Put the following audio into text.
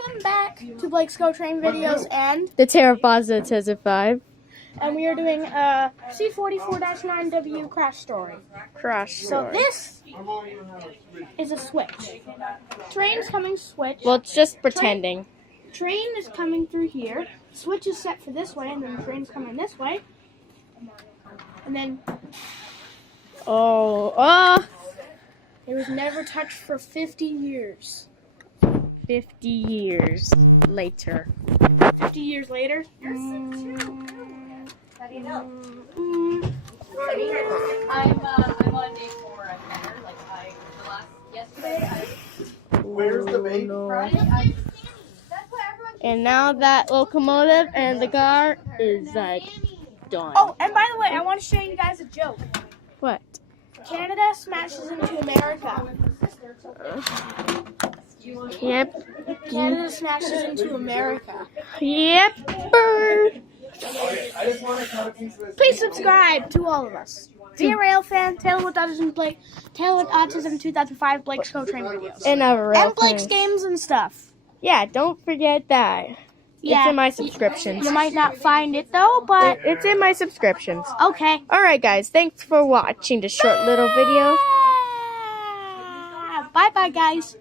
Welcome back to Blake's Go Train videos and The Terrapazza Tesla 5. And we are doing a C44-9W crash story. So this is a switch. Train's coming switch. Well, it's just pretending. Train is coming through here. Switch is set for this way, and then the train's coming this way. And then it was never touched for 50 years. 50 years later. 50 years later? I'm on day 4 at dinner. Yesterday Where's the baby? Friday. And now that locomotive and the car is like done. Oh, and by the way, I want to show you guys a joke. What? Canada smashes into America. Yep. Canada smashes into America. Yep. Bird. Please subscribe to all of us. Be a rail fan, Taylor with Autism 2005 Blake's Go Train videos. And Blake's games and stuff. Yeah, don't forget that. Yeah. It's in my subscriptions. You might not find it though, but It's in my subscriptions. okay. Alright guys, thanks for watching this short little video. Bye bye guys.